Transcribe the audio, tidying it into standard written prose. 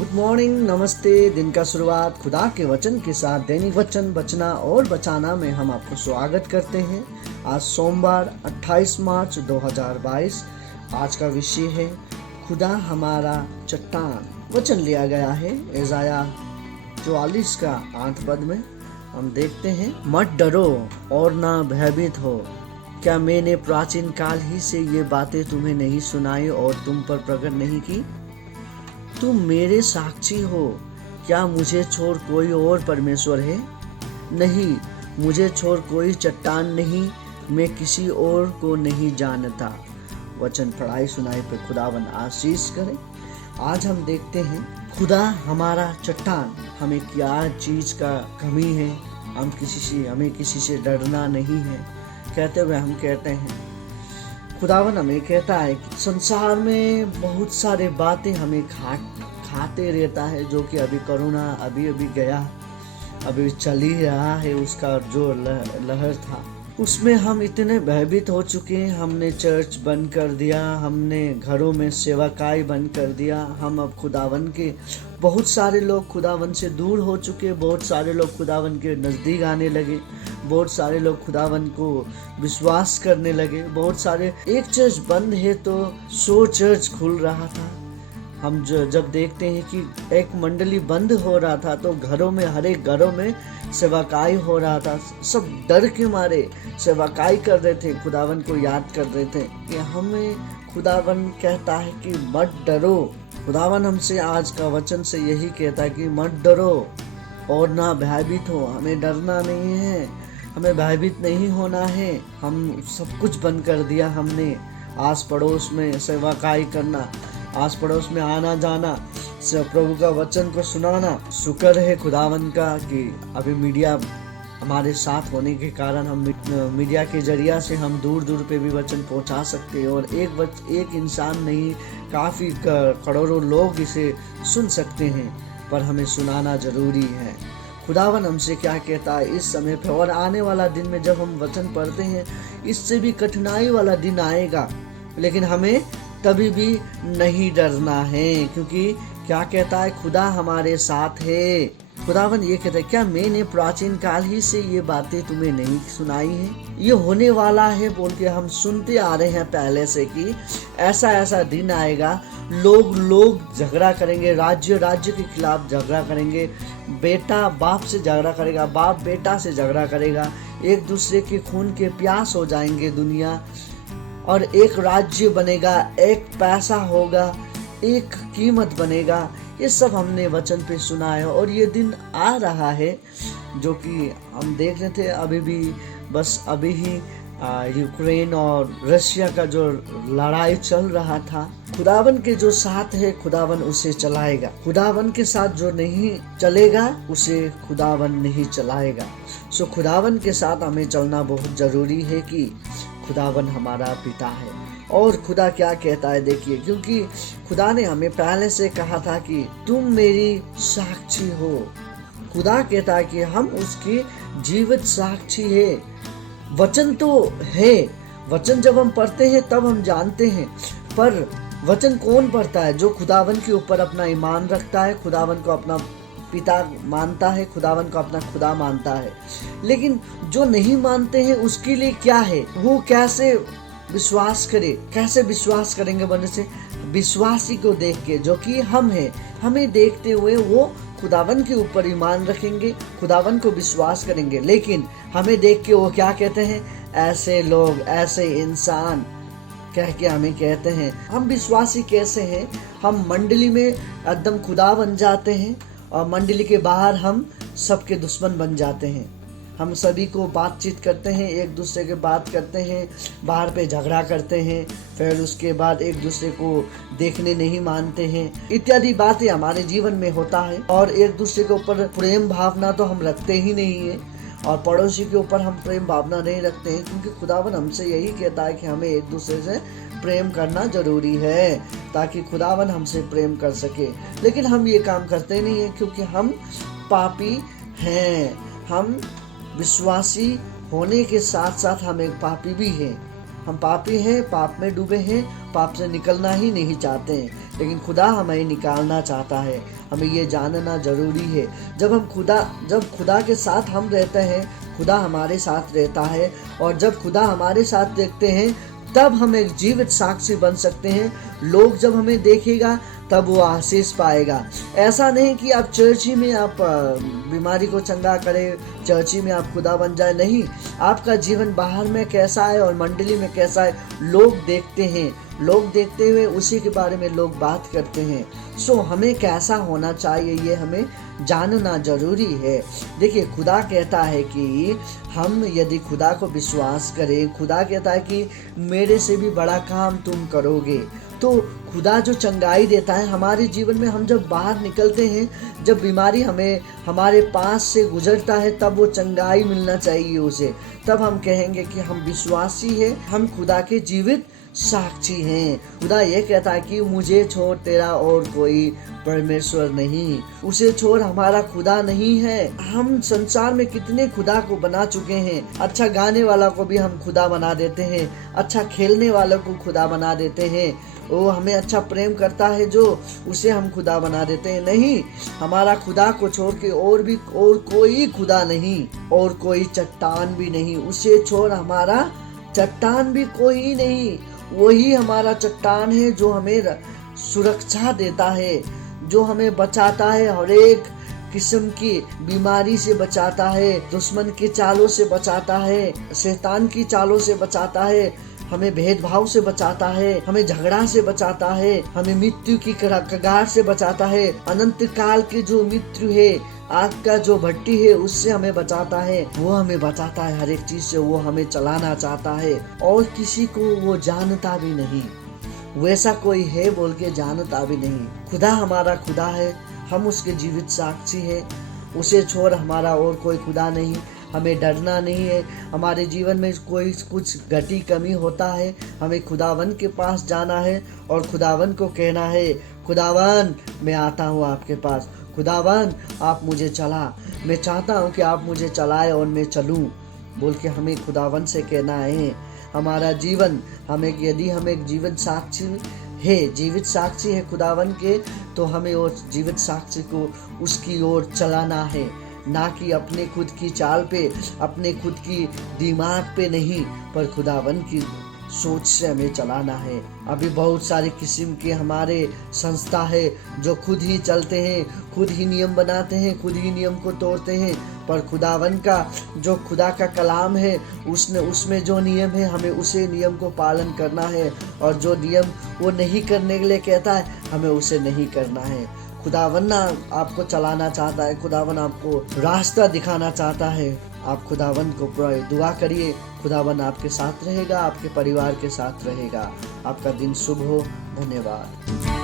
Good morning, नमस्ते। दिन का शुरुआत खुदा के वचन के साथ दैनिक वचन बचना और बचाना में हम आपको स्वागत करते हैं। आज सोमवार 28 मार्च 2022। आज का विषय है खुदा हमारा चट्टान। वचन लिया गया है यशायाह 44 का 8 पद में। हम देखते हैं, मत डरो और ना भयभीत हो। क्या मैंने प्राचीन काल ही से ये बातें तुम्हें नहीं सुनाई और तुम पर प्रकट नहीं की? तुम मेरे साक्षी हो। क्या मुझे छोड़ कोई और परमेश्वर है? नहीं, मुझे छोड़ कोई चट्टान नहीं, मैं किसी और को नहीं जानता। वचन पढ़ाई सुनाई पे खुदावन आशीष करे। आज हम देखते हैं खुदा हमारा चट्टान। हमें क्या चीज का कमी है? हमें किसी से डरना नहीं है। कहते हुए हम कहते हैं, खुदावन हमें कहता है कि संसार में बहुत सारे बातें हमें खाते रहता है, जो कि अभी कोरोना अभी गया, अभी चल ही रहा है। उसका जो लहर था उसमें हम इतने भयभीत हो चुके हैं। हमने चर्च बंद कर दिया, हमने घरों में सेवाकाई बंद कर दिया। हम अब खुदावन के बहुत सारे लोग खुदावन से दूर हो चुके, बहुत सारे लोग खुदावन के नज़दीक आने लगे, बहुत सारे लोग खुदावन को विश्वास करने लगे। बहुत सारे, एक चर्च बंद है तो 100 चर्च खुल रहा था। हम जब देखते हैं कि एक मंडली बंद हो रहा था तो घरों में, हर एक घरों में सेवाकाई हो रहा था। सब डर के मारे सेवाकाई कर रहे थे, खुदावन को याद कर रहे थे। कि हमें खुदावन कहता है कि मत डरो। खुदावन हमसे आज का वचन से यही कहता है कि मत डरो और ना भयभीत हो। हमें डरना नहीं है, हमें भयभीत नहीं होना है। हम सब कुछ बंद कर दिया। हमने आस पड़ोस में सेवाकाई करना, आस पड़ोस में आना जाना, प्रभु का वचन को सुनाना। शुक्र है खुदावन का कि अभी मीडिया हमारे साथ होने के कारण हम मीडिया के जरिया से हम दूर दूर पे भी वचन पहुंचा सकते हैं। और एक इंसान नहीं, काफ़ी करोड़ों लोग इसे सुन सकते हैं, पर हमें सुनाना जरूरी है। खुदावन हमसे क्या कहता है इस समय पे और आने वाला दिन में, जब हम वचन पढ़ते हैं, इससे भी कठिनाई वाला दिन आएगा, लेकिन हमें तभी भी नहीं डरना है, क्योंकि क्या कहता है, खुदा हमारे साथ है। खुदावन ये कहता है, क्या मैंने प्राचीन काल ही से ये बातें तुम्हें नहीं सुनाई है? ये होने वाला है बोल के हम सुनते आ रहे हैं पहले से कि ऐसा दिन आएगा। लोग झगड़ा करेंगे, राज्य के खिलाफ झगड़ा करेंगे, बेटा बाप से झगड़ा करेगा, बाप बेटा से झगड़ा करेगा, एक दूसरे के खून के प्यास हो जाएंगे दुनिया। और एक राज्य बनेगा, एक पैसा होगा, एक कीमत बनेगा। ये सब हमने वचन पे सुना है और ये दिन आ रहा है, जो कि हम देख रहे थे। अभी ही यूक्रेन और रशिया का जो लड़ाई चल रहा था। खुदावन के जो साथ है, खुदावन उसे चलाएगा। खुदावन के साथ जो नहीं चलेगा, उसे खुदावन नहीं चलाएगा। सो खुदावन के साथ हमें चलना बहुत जरूरी है कि खुदावन हमारा पिता है। और खुदा क्या कहता है देखिए, क्योंकि खुदा ने हमें पहले से कहा था कि तुम मेरी साक्षी हो। खुदा कहता है कि हम उसकी जीवित साक्षी है। वचन तो है, वचन जब हम पढ़ते हैं तब हम जानते हैं, पर वचन कौन पढ़ता है? जो खुदावन के ऊपर अपना ईमान रखता है, खुदावन को अपना पिता मानता है, खुदावन को अपना खुदा मानता है। लेकिन जो नहीं मानते हैं उसके लिए क्या है? वो कैसे विश्वास करे? कैसे विश्वास करेंगे? बने से विश्वासी को देख के, जो कि हम हैं, हमें देखते हुए वो खुदावन के ऊपर ईमान रखेंगे, खुदावन को विश्वास करेंगे। लेकिन हमें देख के वो क्या कहते हैं? ऐसे लोग, ऐसे इंसान कह के हमें कहते हैं। हम विश्वासी कैसे हैं? हम मंडली में एकदम खुदा बन जाते हैं और मंडली के बाहर हम सबके दुश्मन बन जाते हैं। हम सभी को बातचीत करते हैं, एक दूसरे के बात करते हैं, बाहर पे झगड़ा करते हैं, फिर उसके बाद एक दूसरे को देखने नहीं मानते हैं, इत्यादि बातें हमारे जीवन में होता है। और एक दूसरे के ऊपर प्रेम भावना तो हम रखते ही नहीं है, और पड़ोसी के ऊपर हम प्रेम भावना नहीं रखते हैं, क्योंकि खुदावन हमसे यही कहता है कि हमें एक दूसरे से प्रेम करना जरूरी है, ताकि खुदावन हमसे प्रेम कर सके। लेकिन हम ये काम करते नहीं है, क्योंकि हम पापी हैं। हम विश्वासी होने के साथ साथ हम एक पापी भी हैं। हम पापी हैं, पाप में डूबे हैं, पाप से निकलना ही नहीं चाहते हैं, लेकिन खुदा हमें निकालना चाहता है। हमें ये जानना जरूरी है। जब खुदा के साथ हम रहते हैं, खुदा हमारे साथ रहता है, और जब खुदा हमारे साथ देखते हैं तब हम एक जीवित साक्षी बन सकते हैं। लोग जब हमें देखेगा तब वो आशीष पाएगा। ऐसा नहीं कि आप चर्च ही में आप बीमारी को चंगा करें, चर्च ही में आप खुदा बन जाए, नहीं। आपका जीवन बाहर में कैसा है और मंडली में कैसा है, लोग देखते हैं। लोग देखते हुए उसी के बारे में लोग बात करते हैं। सो हमें कैसा होना चाहिए ये हमें जानना जरूरी है। देखिए, खुदा कहता है कि हम यदि खुदा को विश्वास करें, खुदा कहता है कि मेरे से भी बड़ा काम तुम करोगे। तो खुदा जो चंगाई देता है हमारे जीवन में, हम जब बाहर निकलते हैं, जब बीमारी हमें हमारे पास से गुजरता है, तब वो चंगाई मिलना चाहिए उसे। तब हम कहेंगे कि हम विश्वासी हैं, हम खुदा के जीवित साक्षी हैं। खुदा ये कहता है कि मुझे छोड़ तेरा और कोई परमेश्वर नहीं। उसे छोड़ हमारा खुदा नहीं है। हम संसार में कितने खुदा को बना चुके हैं। अच्छा गाने वाला को भी हम खुदा बना देते हैं, अच्छा खेलने वालों को खुदा बना देते हैं। वो हमें अच्छा प्रेम करता है जो, उसे हम खुदा बना देते हैं। नहीं, हमारा खुदा को छोड़ के और कोई खुदा नहीं, और कोई चट्टान भी नहीं। उसे छोड़ हमारा चट्टान भी कोई नहीं। वही हमारा चट्टान है जो हमें सुरक्षा देता है, जो हमें बचाता है, हर एक किस्म की बीमारी से बचाता है, दुश्मन की चालों से बचाता है, शैतान की चालों से बचाता है, हमें भेदभाव से बचाता है, हमें झगड़ा से बचाता है, हमें मृत्यु की कगार से बचाता है, अनंत काल की जो मृत्यु है, आग का जो भट्टी है, उससे हमें बचाता है। वो हमें बचाता है हर एक चीज से। वो हमें चलाना चाहता है और किसी को वो जानता भी नहीं। वैसा कोई है बोल के जानता भी नहीं। खुदा हमारा खुदा है, हम उसके जीवित साक्षी हैं। उसे छोड़ हमारा और कोई खुदा नहीं। हमें डरना नहीं है। हमारे जीवन में कोई कुछ घटी कमी होता है, हमें खुदावन के पास जाना है और खुदावन को कहना है, खुदावन मैं आता हूँ आपके पास, खुदावन आप मुझे चला, मैं चाहता हूँ कि आप मुझे चलाए और मैं चलूँ बोल के हमें खुदावन से कहना है। हमारा जीवन, यदि हम एक जीवित साक्षी है खुदावन के, तो हमें और जीवित साक्षी को उसकी ओर चलाना है, ना कि अपने खुद की चाल पे, अपने खुद की दिमाग पे नहीं, पर खुदावन की सोच से हमें चलाना है। अभी बहुत सारे किस्म के हमारे संस्था है जो खुद ही चलते हैं, खुद ही नियम बनाते हैं, खुद ही नियम को तोड़ते हैं, पर खुदावन का जो खुदा का कलाम है उसमें जो नियम है, हमें उसे नियम को पालन करना है, और जो नियम वो नहीं करने के लिए कहता है, हमें उसे नहीं करना है। खुदावन ना आपको चलाना चाहता है, खुदावन आपको रास्ता दिखाना चाहता है। आप खुदावन को दुआ करिए, खुदावन आपके साथ रहेगा, आपके परिवार के साथ रहेगा। आपका दिन शुभ हो। धन्यवाद।